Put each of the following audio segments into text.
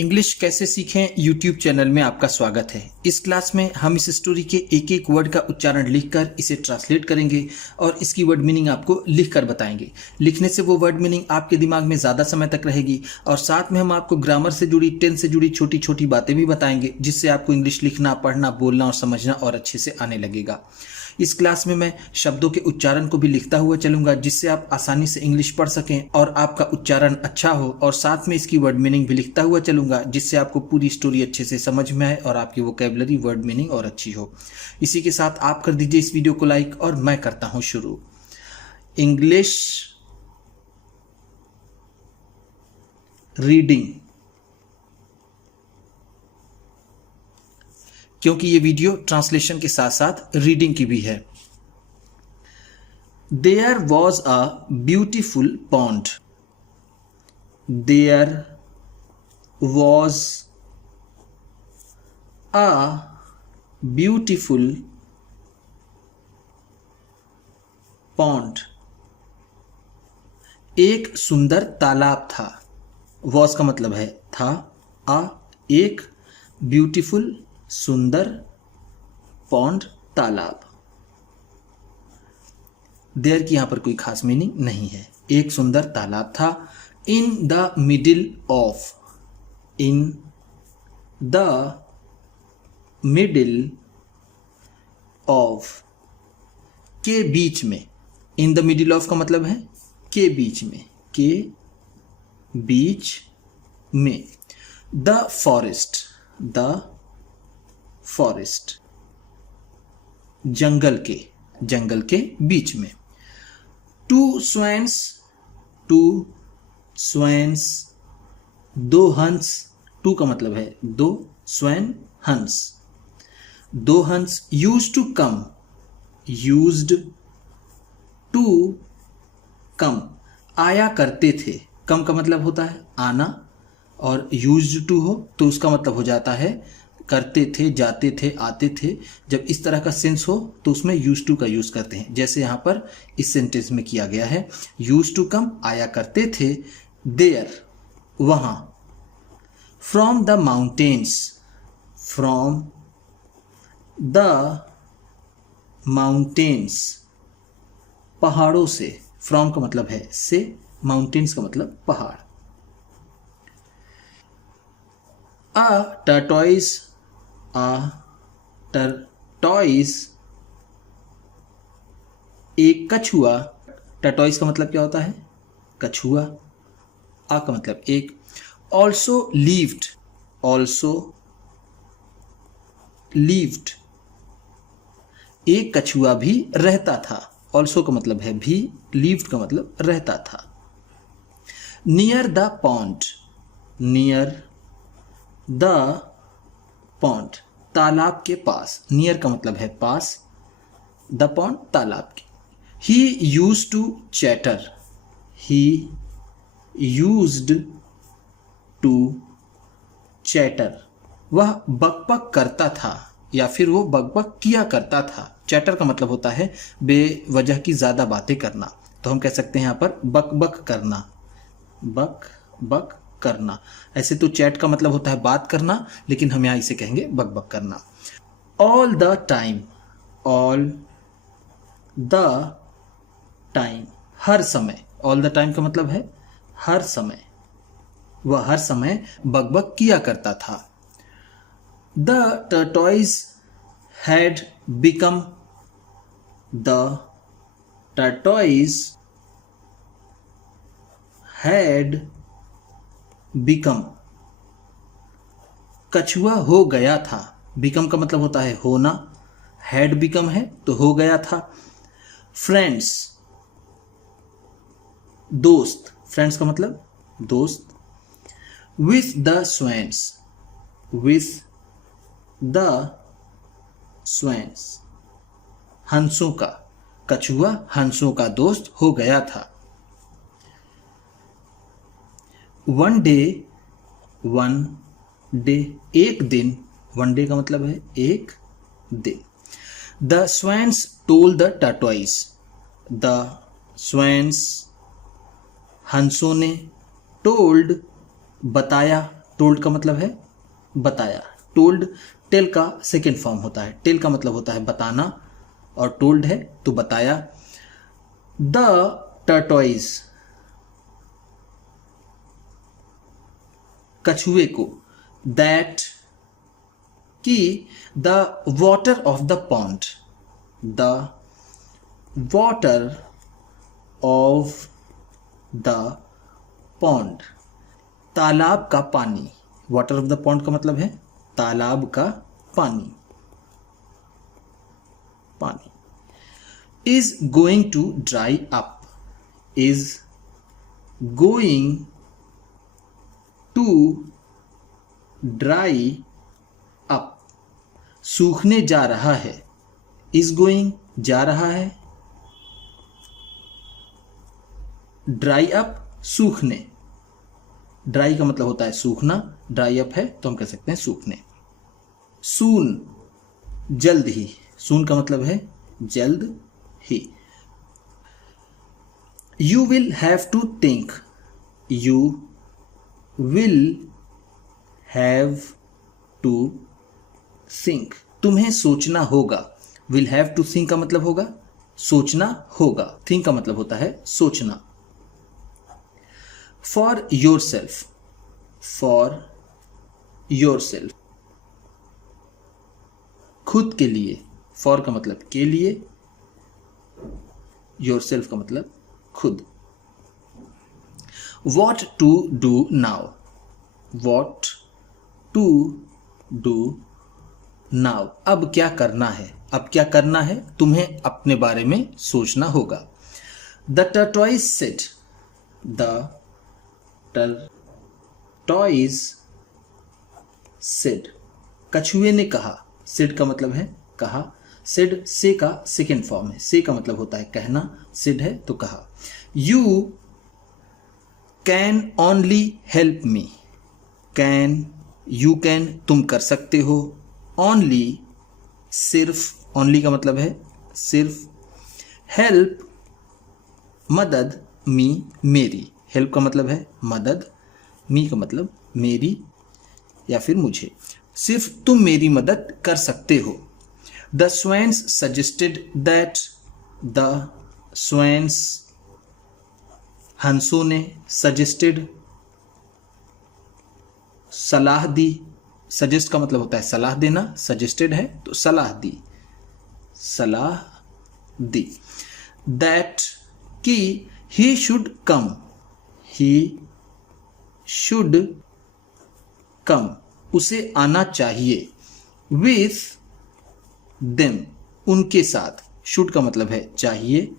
English कैसे सीखें YouTube channel में आपका स्वागत है। इस क्लास में हम इस स्टोरी के एक एक वर्ड का उच्चारण लिखकर इसे ट्रांसलेट करेंगे और इसकी वर्ड मीनिंग आपको लिखकर बताएंगे। लिखने से वो वर्ड मीनिंग आपके दिमाग में ज़्यादा समय तक रहेगी और साथ में हम आपको ग्रामर से जुड़ी, टेंस से जुड़ी छोटी छोटी बातें भी बताएंगे, जिससे आपको इंग्लिश लिखना, पढ़ना, बोलना और समझना और अच्छे से आने लगेगा। इस क्लास में मैं शब्दों के उच्चारण को भी लिखता हुआ चलूंगा, जिससे आप आसानी से इंग्लिश पढ़ सकें और आपका उच्चारण अच्छा हो, और साथ में इसकी वर्ड मीनिंग भी लिखता हुआ चलूंगा, जिससे आपको पूरी स्टोरी अच्छे से समझ में आए और आपकी वोकैबुलरी, वर्ड मीनिंग और अच्छी हो। इसी के साथ आप कर दीजिए इस वीडियो को लाइक और मैं करता हूं शुरू। इंग्लिश रीडिंग, क्योंकि ये वीडियो ट्रांसलेशन के साथ साथ रीडिंग की भी है। There was a beautiful pond. There was a beautiful pond. एक सुंदर तालाब था। वॉज का मतलब है था, अ एक, ब्यूटीफुल सुंदर, पॉन्ड तालाब। देयर की यहां पर कोई खास मीनिंग नहीं है। एक सुंदर तालाब था। इन the middle of, in the middle of, के बीच में। इन द मिडिल ऑफ का मतलब है के बीच में, के बीच में। द फॉरेस्ट, द फॉरेस्ट, जंगल के, जंगल के बीच में। टू स्वैन्स, टू स्वैन्स, दो हंस। टू का मतलब है दो, स्वैन हंस, दो हंस। Used to come, used to come, आया करते थे। कम का मतलब होता है आना, और यूज्ड टू हो तो उसका मतलब हो जाता है करते थे, जाते थे, आते थे। जब इस तरह का सेंस हो तो उसमें यूज टू का यूज करते हैं, जैसे यहां पर इस सेंटेंस में किया गया है। यूज टू कम, आया करते थे। देयर, वहां। From the mountains, from the mountains, पहाड़ों से। फ्रॉम का मतलब है से, माउंटेन्स का मतलब पहाड़। अ टर्टॉइज, a tortoise, एक कछुआ। टर्टॉइज का मतलब क्या होता है? कछुआ। आ का मतलब एक। ऑल्सो लीव्ड, ऑल्सो लीव्ड, एक कछुआ भी रहता था। ऑल्सो का मतलब है भी, लीव्ड का मतलब रहता था। Near the pond, near the pond, तालाब के पास। नियर का मतलब है पास, द पॉन्ड तालाब के। He used to chatter, he used to chatter, वह बकबक करता था या फिर वो बकबक किया करता था। चैटर का मतलब होता है बेवजह की ज्यादा बातें करना, तो हम कह सकते हैं यहां पर बकबक करना, बक बक करना। ऐसे तो चैट का मतलब होता है बात करना, लेकिन हम यहां इसे कहेंगे बकबक करना। All the time, all the time, हर समय। ऑल द टाइम का मतलब है हर समय, वह हर समय बकबक किया करता था। The tortoise had become, the tortoise had become, कछुआ हो गया था। बिकम का मतलब होता है होना, हैड बिकम है तो हो गया था। फ्रेंड्स, दोस्त। फ्रेंड्स का मतलब दोस्त। With the स्वैन्स, with the swans, हंसों का। कछुआ हंसों का दोस्त हो गया था। वन डे, वन डे, एक दिन। वन डे का मतलब है एक दिन। The swans told the tortoise, the swans, हंसों ने, टोल्ड बताया, टोल्ड का मतलब है बताया, टोल्ड टेल का सेकेंड फॉर्म होता है, टेल का मतलब होता है बताना और टोल्ड है तो बताया। द टर्टोइज, कछुए को, दैट कि the water of the pond, the water of the pond, तालाब का पानी, वाटर ऑफ द पॉन्ड का मतलब है तालाब का पानी, पानी, is going to dry up, is going to dry up, सूखने जा रहा है, इज गोइंग जा रहा है, ड्राई अप सूखने, ड्राई का मतलब होता है सूखना, ड्राई अप है तो हम कह सकते हैं सूखने। सून, जल्द ही, सून का मतलब है जल्द ही। You will have to think, you will have to think, तुम्हें सोचना होगा, विल हैव टू थिंक का मतलब होगा सोचना होगा, थिंक का मतलब होता है सोचना। For your self, for your self, खुद के लिए, फॉर का मतलब के लिए, योर सेल्फ का मतलब खुद। What to do now, what to do now, अब क्या करना है, अब क्या करना है, तुम्हें अपने बारे में सोचना होगा। The tortoise said, the tortoise said, कछुए ने कहा, सेड का मतलब है कहा, सेड से का सेकेंड फॉर्म है, से का मतलब होता है कहना, सेड है तो कहा। You can only help me, can, you can तुम कर सकते हो, ओनली सिर्फ, ओनली का मतलब है सिर्फ, हेल्प मदद, मी मेरी, हेल्प का मतलब है मदद, मी का मतलब मेरी या फिर मुझे, सिर्फ तुम मेरी मदद कर सकते हो। The स्वैन्स suggested that, the swans, हंसों ने, सजेस्टेड सलाह दी, सजेस्ट का मतलब होता है सलाह देना, सजेस्टेड है तो सलाह दी, सलाह दी। दैट कि he should come, he should come, उसे आना चाहिए, विथ देम, उनके साथ, शुड का मतलब है चाहिए,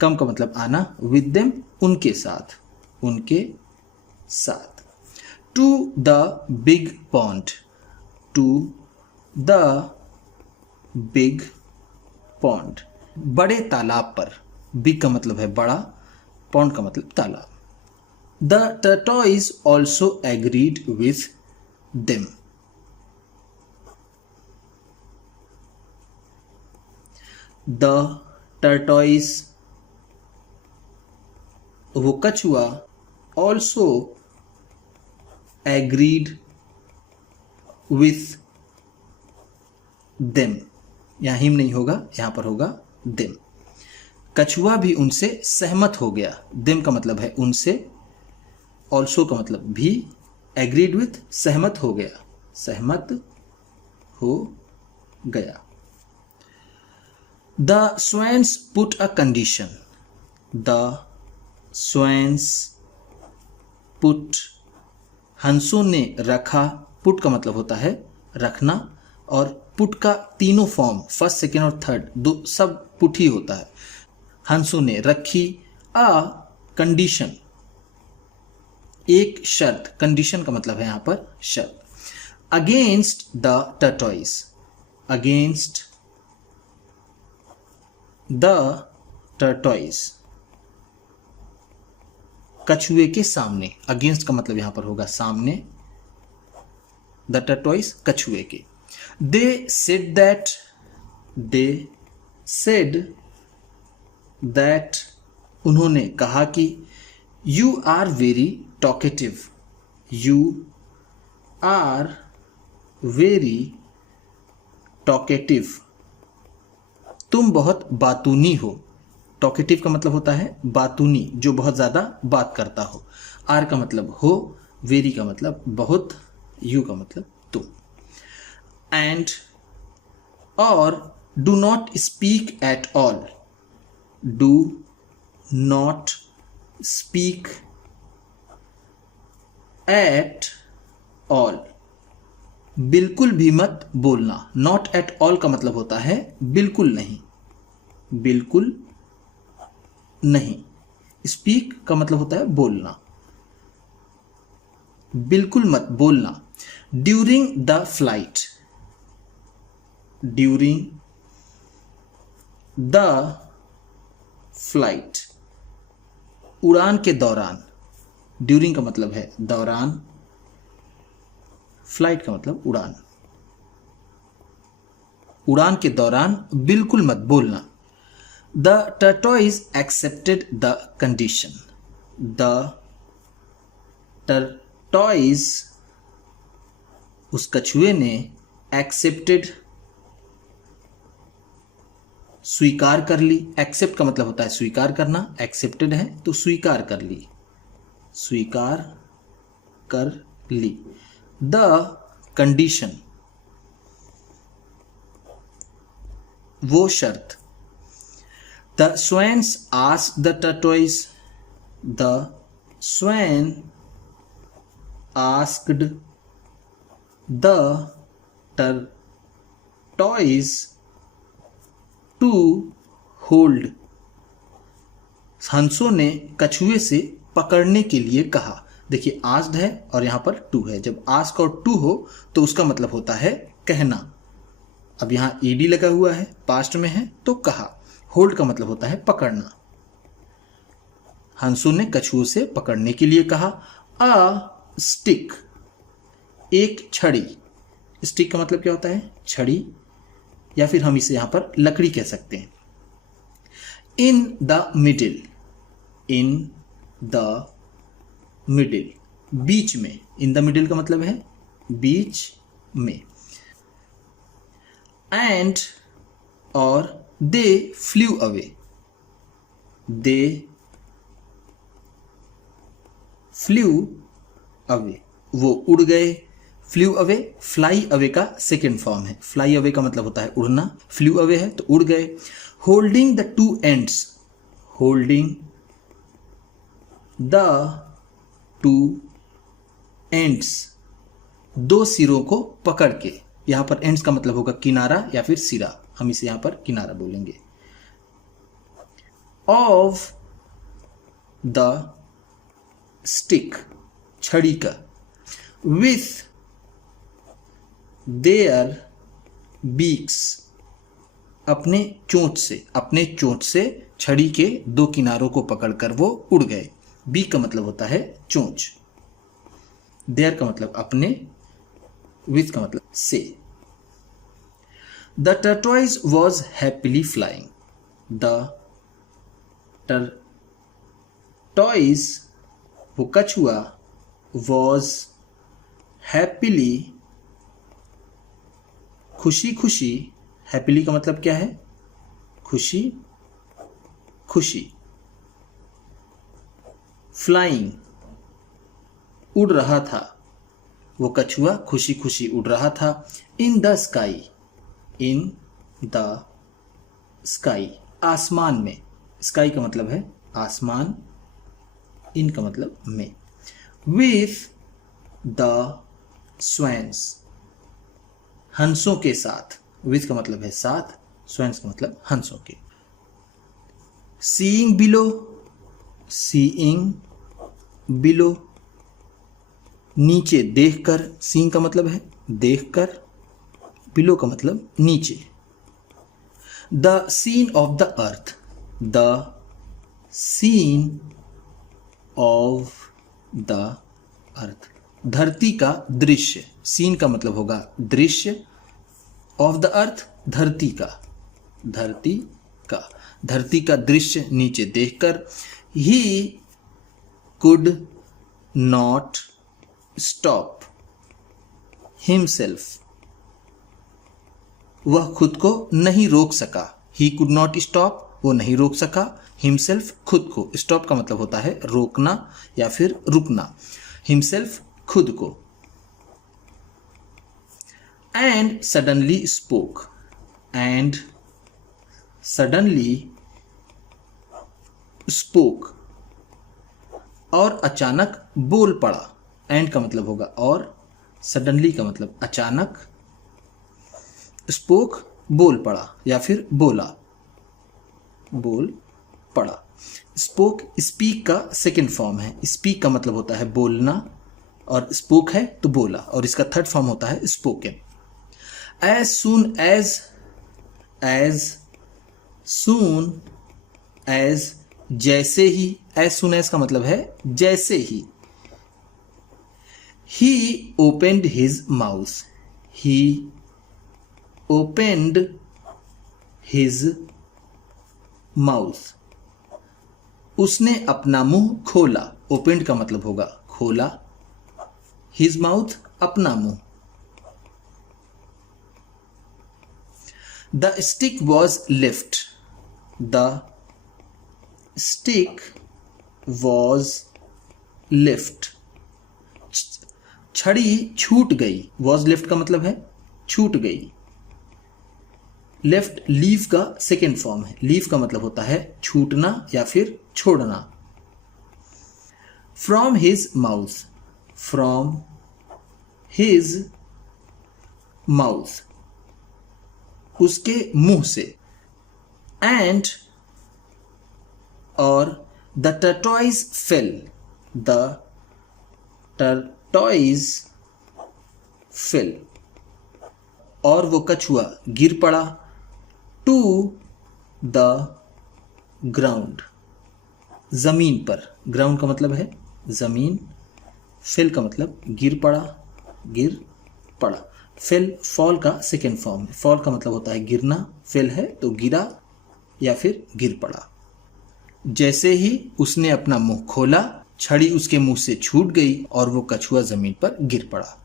कम का मतलब आना, विद देम उनके साथ, उनके साथ। To the big pond, to the big pond, बड़े तालाब पर, बिग का मतलब है बड़ा, पॉन्ड का मतलब तालाब। The tortoise also agreed with them, the tortoise, वो कछुआ, ऑल्सो एग्रीड विथ देम, यहां हिम नहीं होगा, यहां पर होगा देम, कछुआ भी उनसे सहमत हो गया, देम का मतलब है उनसे, ऑल्सो का मतलब भी, एग्रीड विथ सहमत हो गया, सहमत हो गया। The swans put a condition, the swans put, हंसों ने रखा, पुट का मतलब होता है रखना, और पुट का तीनों फॉर्म, फर्स्ट सेकेंड और थर्ड, दो सब पुट ही होता है। हंसों ने रखी, अ कंडीशन, एक शर्त, कंडीशन का मतलब है यहां पर शर्त, against the tortoise, against the tortoise, कछुए के सामने, अगेंस्ट का मतलब यहां पर होगा सामने, द टर्टोइज कछुए के। They said that, they said that, उन्होंने कहा कि you are very talkative, you are very talkative, तुम बहुत बातूनी हो। टॉकेटिव का मतलब होता है बातूनी, जो बहुत ज़्यादा बात करता हो। आर का मतलब हो, वेरी का मतलब बहुत, यू का मतलब तुम। एंड और do not speak at all, do not speak at all, बिल्कुल भी मत बोलना। नॉट एट ऑल का मतलब होता है बिल्कुल नहीं, बिल्कुल नहीं। स्पीक का मतलब होता है बोलना, बिल्कुल मत बोलना। During the flight, during the flight, उड़ान के दौरान। ड्यूरिंग का मतलब है दौरान, फ्लाइट का मतलब उड़ान। उड़ान के दौरान बिल्कुल मत बोलना। The tortoise accepted the condition, the tortoise, उस कछुए ने, एक्सेप्टेड, स्वीकार कर ली। एक्सेप्ट का मतलब होता है स्वीकार करना, एक्सेप्टेड है तो स्वीकार कर ली, स्वीकार कर ली। द कंडीशन, वो शर्त। The swans asked the tortoise, the swan asked the tortoise to hold, हंसों ने कछुए से पकड़ने के लिए कहा। देखिए आस्क्ड है और यहां पर टू है। जब आस्क और टू हो तो उसका मतलब होता है कहना। अब यहां ईडी लगा हुआ है, पास्ट में है तो कहा। होल्ड का मतलब होता है पकड़ना। हंसों ने कछुओं से पकड़ने के लिए कहा। अ स्टिक, एक छड़ी। स्टिक का मतलब क्या होता है छड़ी, या फिर हम इसे यहां पर लकड़ी कह सकते हैं। In the middle, in the middle, बीच में। इन द मिडिल का मतलब है बीच में। एंड और दे फ्लू अवे, दे फ्लू अवे, वो उड़ गए। फ्लू अवे, फ्लाई अवे का सेकेंड फॉर्म है। फ्लाई अवे का मतलब होता है उड़ना, फ्लू अवे है तो उड़ गए। Holding the two ends, holding the two ends, दो सिरों को पकड़ के। यहां पर एंड्स का मतलब होगा किनारा या फिर सिरा, हम इसे यहां पर किनारा बोलेंगे। ऑफ द स्टिक, छड़ी का। विथ देयर बीक्स, अपने चोंच से, अपने चोंच से छड़ी के दो किनारों को पकड़कर वो उड़ गए। बीक का मतलब होता है चोंच। देयर का मतलब अपने, विथ का मतलब से। The tortoise was happily flying, the tortoise, वो कछुआ, वॉज हैप्पीली, खुशी खुशी। हैप्पीली का मतलब क्या है खुशी खुशी। फ्लाइंग, उड़ रहा था, वो कछुआ खुशी खुशी उड़ रहा था। In the sky, in the sky, आसमान में। स्काई का मतलब है आसमान, इन का मतलब में। विथ द स्वैन्स, हंसों के साथ। विथ का मतलब है साथ, स्वैन्स का मतलब हंसों के। सीइंग बिलो, सीइंग बिलो, नीचे देखकर। सीइंग का मतलब है देखकर, बिलो का मतलब नीचे। The scene of the earth, the scene of the earth, धरती का दृश्य। सीन का मतलब होगा दृश्य, ऑफ द अर्थ, धरती का, धरती का, धरती का दृश्य नीचे देखकर। He could not stop himself, वह खुद को नहीं रोक सका। ही कुड नॉट स्टॉप, वो नहीं रोक सका। हिमसेल्फ, खुद को। स्टॉप का मतलब होता है रोकना या फिर रुकना। हिमसेल्फ, खुद को। And suddenly spoke, and suddenly spoke, और अचानक बोल पड़ा। एंड का मतलब होगा और, सडनली का मतलब अचानक, स्पोक बोल पड़ा या फिर बोला, बोल पड़ा। स्पोक स्पीक का सेकंड फॉर्म है। स्पीक का मतलब होता है बोलना और स्पोक है तो बोला, और इसका थर्ड फॉर्म होता है spoken. As soon as, as soon as, जैसे ही। एज सून एज का मतलब है जैसे ही। He opened his mouth, he opened his mouth, उसने अपना मुंह खोला। ओपेंड का मतलब होगा खोला, हिज माउथ अपना मुंह। The stick was lift, the stick was lift, छड़ी छूट गई। वॉज लिफ्ट का मतलब है छूट गई। लेफ्ट लीव का सेकेंड फॉर्म है। लीव का मतलब होता है छूटना या फिर छोड़ना। From his mouth, from his mouth, उसके मुंह से। एंड, और the tortoise fail, the tortoise fail, और वो कछुआ गिर पड़ा। टू द ग्राउंड, जमीन पर। ग्राउंड का मतलब है जमीन। फेल का मतलब गिर पड़ा, गिर पड़ा। फेल फॉल का सेकेंड फॉर्म है। फॉल का मतलब होता है गिरना, फेल है तो गिरा या फिर गिर पड़ा। जैसे ही उसने अपना मुंह खोला, छड़ी उसके मुंह से छूट गई और वो कछुआ जमीन पर गिर पड़ा।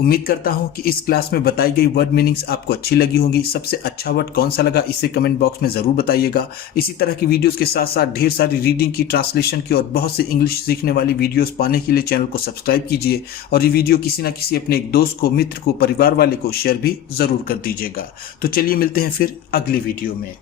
उम्मीद करता हूं कि इस क्लास में बताई गई वर्ड मीनिंग्स आपको अच्छी लगी होंगी। सबसे अच्छा वर्ड कौन सा लगा इसे कमेंट बॉक्स में ज़रूर बताइएगा। इसी तरह की वीडियोस के साथ साथ ढेर सारी रीडिंग की, ट्रांसलेशन की और बहुत से इंग्लिश सीखने वाली वीडियोस पाने के लिए चैनल को सब्सक्राइब कीजिए और ये वीडियो किसी ना किसी अपने एक दोस्त को, मित्र को, परिवार वाले को शेयर भी ज़रूर कर दीजिएगा। तो चलिए मिलते हैं फिर अगली वीडियो में।